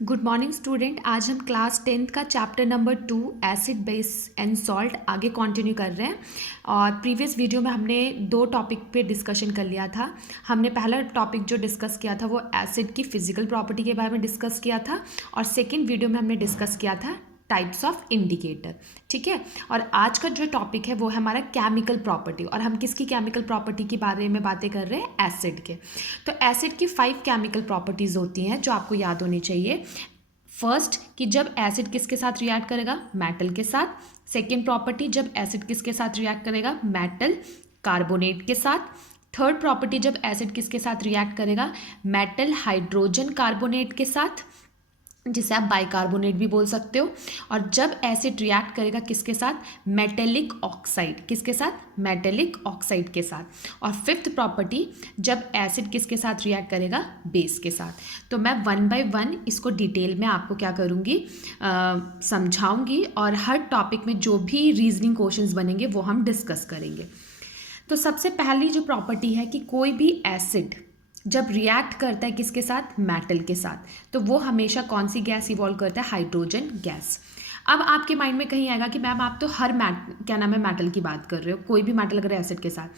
Good morning student. आज हम class 10th का chapter number 2 acid base and salt आगे कंटिन्यू कर रहे हैं। और प्रीवियस वीडियो में हमने दो टॉपिक पे डिस्कशन कर लिया था। हमने पहला टॉपिक जो डिस्कस किया था वो एसिड की फिजिकल प्रॉपर्टी के बारे में डिस्कस किया था, और सेकेंड वीडियो में हमने डिस्कस किया था टाइप्स ऑफ इंडिकेटर। ठीक है, और आज का जो टॉपिक है वो है हमारा केमिकल प्रॉपर्टी, और हम किसकी केमिकल प्रॉपर्टी के बारे में बातें कर रहे हैं? एसिड के। तो एसिड की 5 केमिकल प्रॉपर्टीज होती हैं जो आपको याद होनी चाहिए। फर्स्ट, कि जब एसिड किसके साथ रिएक्ट करेगा? मेटल के साथ। सेकेंड प्रॉपर्टी, जब एसिड किसके साथ रिएक्ट करेगा? मेटल कार्बोनेट के साथ। थर्ड प्रॉपर्टी, जब एसिड किसके साथ रिएक्ट करेगा? मेटल हाइड्रोजन कार्बोनेट के साथ, जिसे आप बाइकार्बोनेट भी बोल सकते हो। और जब एसिड रिएक्ट करेगा किसके साथ? Metallic oxide. किसके साथ? मेटेलिक ऑक्साइड के साथ। और फिफ्थ प्रॉपर्टी, जब एसिड किसके साथ रिएक्ट करेगा? बेस के साथ। तो मैं वन बाय वन इसको डिटेल में आपको क्या करूँगी, समझाऊंगी, और हर टॉपिक में जो भी रीजनिंग क्वेश्चंस बनेंगे वो हम डिस्कस करेंगे। तो सबसे पहली जो प्रॉपर्टी है कि कोई भी एसिड जब रिएक्ट करता है किसके साथ? मेटल के साथ, तो वो हमेशा कौन सी गैस इवॉल्व करता है? Hydrogen gas. अब आपके माइंड में कहीं आएगा कि मैम आप तो हर क्या नाम है, मेटल की बात कर रहे हो, कोई भी मेटल अगर एसिड के साथ।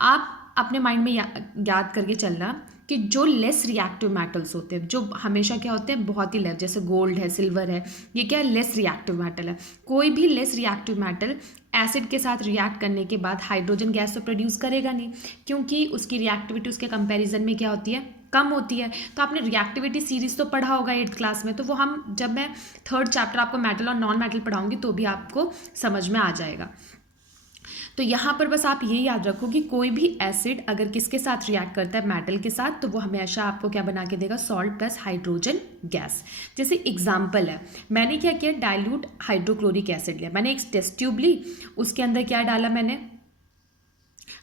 आप अपने माइंड में याद करके चलना कि जो लेस रिएक्टिव मेटल्स होते हैं, जो हमेशा क्या होते हैं, बहुत ही लेस, जैसे गोल्ड है, सिल्वर है, ये क्या है? लेस रिएक्टिव मेटल है। कोई भी लेस रिएक्टिव मेटल एसिड के साथ रिएक्ट करने के बाद हाइड्रोजन गैस तो प्रोड्यूस करेगा नहीं, क्योंकि उसकी रिएक्टिविटी उसके कंपैरिजन में क्या होती है? कम होती है। तो आपने रिएक्टिविटी सीरीज तो पढ़ा होगा 8th क्लास में, तो वो हम जब मैं थर्ड चैप्टर आपको मेटल और नॉन मेटल पढ़ाऊंगी तो भी आपको समझ में आ जाएगा। तो यहाँ पर बस आप ये याद रखो कि कोई भी एसिड अगर किसके साथ रिएक्ट करता है? मेटल के साथ, तो वो हमेशा आपको क्या बना के देगा? Salt plus hydrogen gas. जैसे एग्जांपल है, मैंने क्या किया? डाइल्यूट हाइड्रोक्लोरिक एसिड लिया, मैंने एक टेस्ट ट्यूब ली, उसके अंदर क्या डाला मैंने?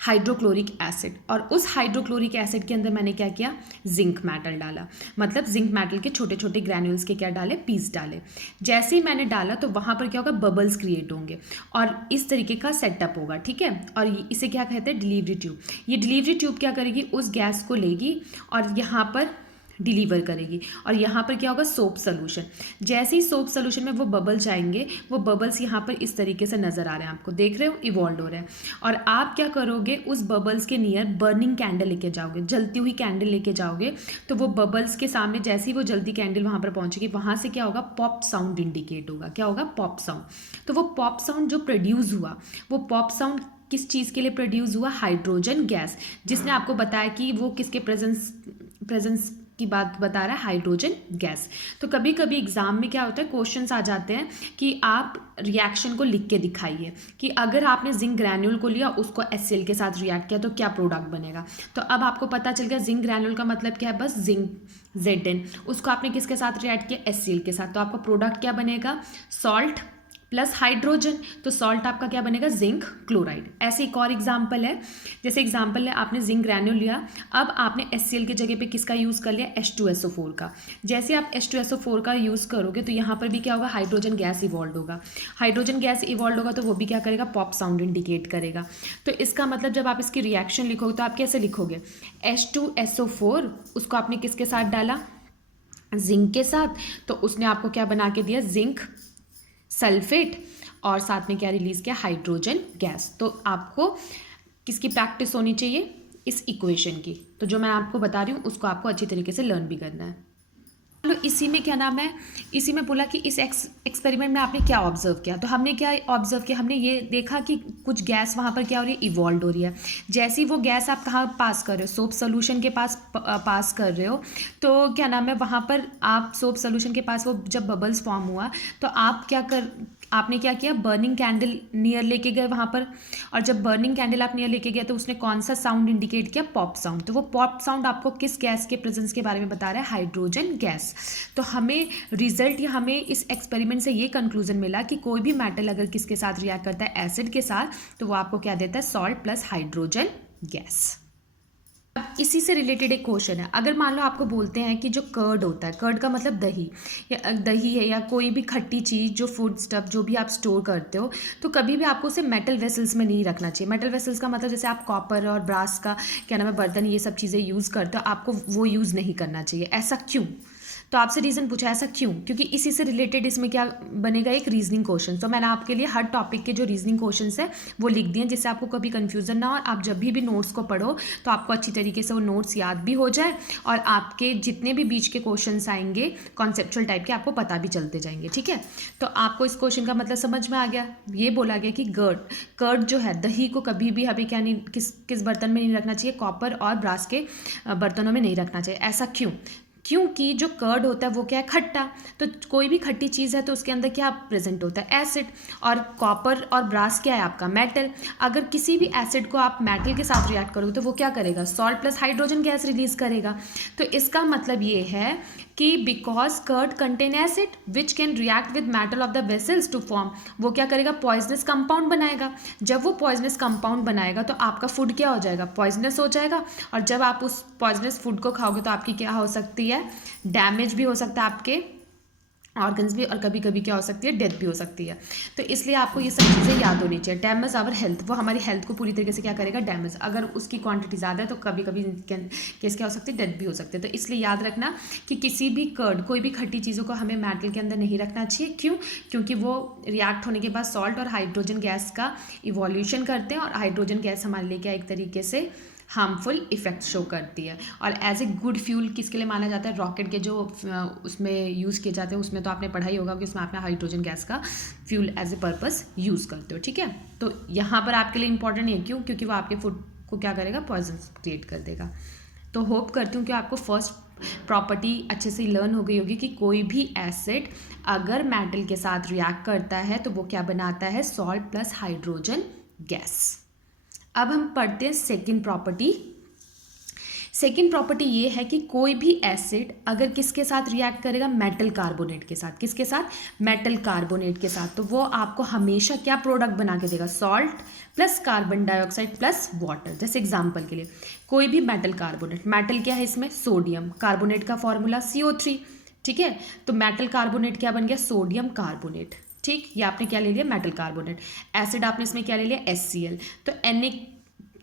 Hydrochloric acid. और उस हाइड्रोक्लोरिक एसिड के अंदर मैंने क्या किया? जिंक मेटल डाला, मतलब जिंक मेटल के छोटे छोटे ग्रैन्यूल्स के क्या डाले? पीस डाले। जैसे ही मैंने डाला तो वहाँ पर क्या होगा? बबल्स क्रिएट होंगे, और इस तरीके का सेटअप होगा। ठीक है, और इसे क्या कहते हैं? Delivery tube. ये डिलीवरी ट्यूब क्या करेगी? उस गैस को लेगी और यहाँ पर डिलीवर करेगी, और यहाँ पर क्या होगा? Soap solution. जैसे ही सोप सोल्यूशन में वो बबल्स जाएंगे, वो बबल्स यहाँ पर इस तरीके से नजर आ रहे हैं, आपको देख रहे हो? इवॉल्व हो रहे हैं। और आप क्या करोगे? उस बबल्स के नियर बर्निंग कैंडल लेके जाओगे, जलती हुई कैंडल लेके जाओगे, तो वो बबल्स के सामने जैसे ही वो जलती कैंडल वहाँ पर पहुँचेगी, वहाँ से क्या होगा? पॉप साउंड इंडिकेट होगा। क्या होगा? Pop sound. तो वो पॉप साउंड जो प्रोड्यूस हुआ, वो पॉप साउंड किस चीज़ के लिए प्रोड्यूस हुआ? हाइड्रोजन गैस, जिसने आपको बताया कि वो किसके प्रेजेंस की बात बता रहा है? Hydrogen gas. तो कभी कभी एग्जाम में क्या होता है, क्वेश्चंस आ जाते हैं कि आप रिएक्शन को लिख के दिखाइए कि अगर आपने जिंक ग्रैन्यूल को लिया, उसको HCl के साथ रिएक्ट किया, तो क्या प्रोडक्ट बनेगा। तो अब आपको पता चल गया जिंक ग्रैन्यूल का मतलब क्या है? बस जिंक Zn। उसको आपने किसके साथ रिएक्ट किया? HCl के साथ। तो आपका प्रोडक्ट क्या बनेगा? Salt plus hydrogen. तो सॉल्ट आपका क्या बनेगा? Zinc chloride. ऐसे एक और एग्जाम्पल है, जैसे एग्जाम्पल है, आपने जिंक ग्रैन्यूल लिया, अब आपने HCl की जगह पे किसका यूज़ कर लिया? H2SO4 का। जैसे आप H2SO4 का यूज़ करोगे तो यहाँ पर भी क्या होगा? हाइड्रोजन गैस इवॉल्व होगा। हाइड्रोजन गैस इवॉल्व होगा तो वो भी क्या करेगा? पॉप साउंड इंडिकेट करेगा। तो इसका मतलब जब आप इसकी रिएक्शन लिखोगे तो आप कैसे लिखोगे? H2SO4, उसको आपने किसके साथ डाला? जिंक के साथ, तो उसने आपको क्या बना के दिया? जिंक सल्फेट, और साथ में क्या रिलीज किया? Hydrogen gas. तो आपको किसकी प्रैक्टिस होनी चाहिए? इस इक्वेशन की। तो जो मैं आपको बता रही हूँ उसको आपको अच्छी तरीके से लर्न भी करना है। चलो, इसी में क्या नाम है, इसी में बोला कि इस एक्सपेरिमेंट में आपने क्या ऑब्जर्व किया। तो हमने क्या ऑब्जर्व किया? हमने ये देखा कि कुछ गैस वहाँ पर क्या हो रही है? इवॉल्व हो रही है। जैसी वो गैस आप कहाँ पास कर रहे हो? सोप सोल्यूशन के पास कर रहे हो, तो क्या नाम है, वहाँ पर आप सोप सोल्यूशन के पास वो जब बबल्स फॉर्म हुआ तो आपने क्या किया? बर्निंग कैंडल नियर लेके गए वहाँ पर, और जब बर्निंग कैंडल आप नियर लेके गए तो उसने कौन सा साउंड इंडिकेट किया? Pop sound. तो वो पॉप साउंड आपको किस गैस के प्रेजेंस के बारे में बता रहा है? Hydrogen gas. तो हमें रिजल्ट या हमें इस एक्सपेरिमेंट से ये कंक्लूजन मिला कि कोई भी मेटल अगर किसके साथ रिएक्ट करता है? एसिड के साथ, तो वो आपको क्या देता है? Salt plus hydrogen gas. अब इसी से रिलेटेड एक क्वेश्चन है, अगर मान लो आपको बोलते हैं कि जो कर्ड होता है, कर्ड का मतलब दही, या दही है या कोई भी खट्टी चीज़, जो फूड स्टफ जो भी आप स्टोर करते हो, तो कभी भी आपको उसे मेटल वेसल्स में नहीं रखना चाहिए। मेटल वेसल्स का मतलब जैसे आप कॉपर और ब्रास का क्या नाम है, बर्तन, ये सब चीज़ें यूज़ करते हो, आपको वो यूज़ नहीं करना चाहिए। ऐसा क्यों? तो आपसे रीज़न पूछा, ऐसा क्यों? क्योंकि इसी से रिलेटेड इसमें क्या बनेगा, एक रीजनिंग क्वेश्चन। तो मैंने आपके लिए हर टॉपिक के जो रीजनिंग क्वेश्चन है वो लिख दिए, जिससे आपको कभी कन्फ्यूजन ना हो, और आप जब भी नोट्स को पढ़ो तो आपको अच्छी तरीके से वो नोट्स याद भी हो जाए, और आपके जितने भी बीच के क्वेश्चन आएंगे कॉन्सेप्चुअल टाइप के आपको पता भी चलते जाएंगे। ठीक है, तो आपको इस क्वेश्चन का मतलब समझ में आ गया। ये बोला गया कि कर्ड जो है, दही को कभी भी हमें क्या नहीं, किस बर्तन में नहीं रखना चाहिए, कॉपर और ब्रास के बर्तनों में नहीं रखना चाहिए। ऐसा क्यों? क्योंकि जो कर्ड होता है वो क्या है, खट्टा। तो कोई भी खट्टी चीज़ है तो उसके अंदर क्या प्रेजेंट होता है, एसिड। और कॉपर और ब्रास क्या है आपका, मेटल। अगर किसी भी एसिड को आप मेटल के साथ रिएक्ट करोगे तो वो क्या करेगा, salt plus hydrogen gas release करेगा। तो इसका मतलब ये है कि because curd contain acid which can react with metal of the vessels to form, वो क्या करेगा, पॉइजनस कंपाउंड बनाएगा। जब वो पॉइजनस कंपाउंड बनाएगा तो आपका फूड क्या हो जाएगा, पॉइजनस हो जाएगा। और जब आप उस पॉइजनस फूड को खाओगे तो आपकी क्या हो सकती है, डैमेज भी हो सकता है आपके ऑर्गन्स भी, और कभी कभी क्या हो सकती है, डेथ भी हो सकती है। तो इसलिए आपको ये सब चीज़ें याद होनी चाहिए। डैमेज आवर हेल्थ, वो हमारी हेल्थ को पूरी तरीके से क्या करेगा, डैमेज। अगर उसकी क्वांटिटी ज़्यादा है तो कभी कभी केस क्या हो सकती है, डेथ भी हो सकती है। तो इसलिए याद रखना कि किसी भी कर्ड, कोई भी खट्टी चीज़ों को हमें मेटल के अंदर नहीं रखना चाहिए। क्यों? क्योंकि वो रिएक्ट होने के बाद सॉल्ट और हाइड्रोजन गैस का इवोल्यूशन करते हैं, और हाइड्रोजन गैस हमारे लिए क्या एक तरीके से हार्मफुल इफेक्ट शो करती है। और एज ए गुड फ्यूल किसके लिए माना जाता है, रॉकेट के जो उसमें यूज़ किए जाते हैं, उसमें तो आपने पढ़ाई होगा कि उसमें आपने हाइड्रोजन गैस का fuel as a purpose use करते हो। ठीक है, तो यहाँ पर आपके लिए इंपॉर्टेंट है, क्यों? क्योंकि वो आपके फूड को क्या करेगा, पॉइजन क्रिएट कर देगा। तो होप करती हूँ कि आपको फर्स्ट प्रॉपर्टी अच्छे से लर्न हो गई होगी कि कोई भी एसिड अगर मेटल के साथ रिएक्ट करता है तो वो क्या बनाता है, सॉल्ट प्लस हाइड्रोजन गैस। अब हम पढ़ते हैं सेकेंड प्रॉपर्टी। सेकेंड प्रॉपर्टी ये है कि कोई भी एसिड अगर किसके साथ रिएक्ट करेगा, मेटल कार्बोनेट के साथ। किसके साथ, मेटल कार्बोनेट के साथ। तो वो आपको हमेशा क्या प्रोडक्ट बना के देगा, salt plus carbon dioxide plus water. जैसे एग्जांपल के लिए कोई भी मेटल कार्बोनेट, मेटल क्या है इसमें, सोडियम, कार्बोनेट का फॉर्मूला CO3। ठीक है, तो मेटल कार्बोनेट क्या बन गया, सोडियम कार्बोनेट। ठीक, ये आपने क्या ले लिया, मेटल कार्बोनेट। एसिड आपने इसमें क्या ले लिया, HCl। तो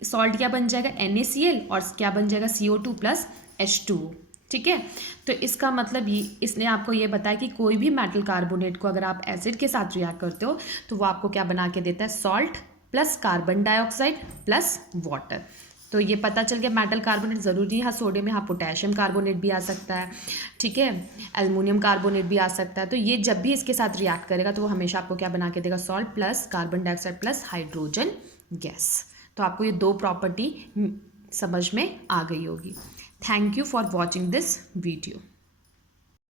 सॉल्ट क्या बन जाएगा, NaCl, और क्या बन जाएगा, CO2 प्लस H2O। ठीक है, तो इसका मतलब ये, इसने आपको ये बताया कि कोई भी मेटल कार्बोनेट को अगर आप एसिड के साथ रिएक्ट करते हो तो वो आपको क्या बना के देता है, salt plus carbon dioxide plus water. तो ये पता चल गया, मेटल कार्बोनेट ज़रूरी है, यहाँ सोडियम, यहाँ पोटेशियम कार्बोनेट भी आ सकता है। ठीक है, एल्युमिनियम कार्बोनेट भी आ सकता है। तो ये जब भी इसके साथ रिएक्ट करेगा तो वो हमेशा आपको क्या बना के देगा, salt plus carbon dioxide plus hydrogen gas. तो आपको ये दो प्रॉपर्टी समझ में आ गई होगी। Thank you for watching this video.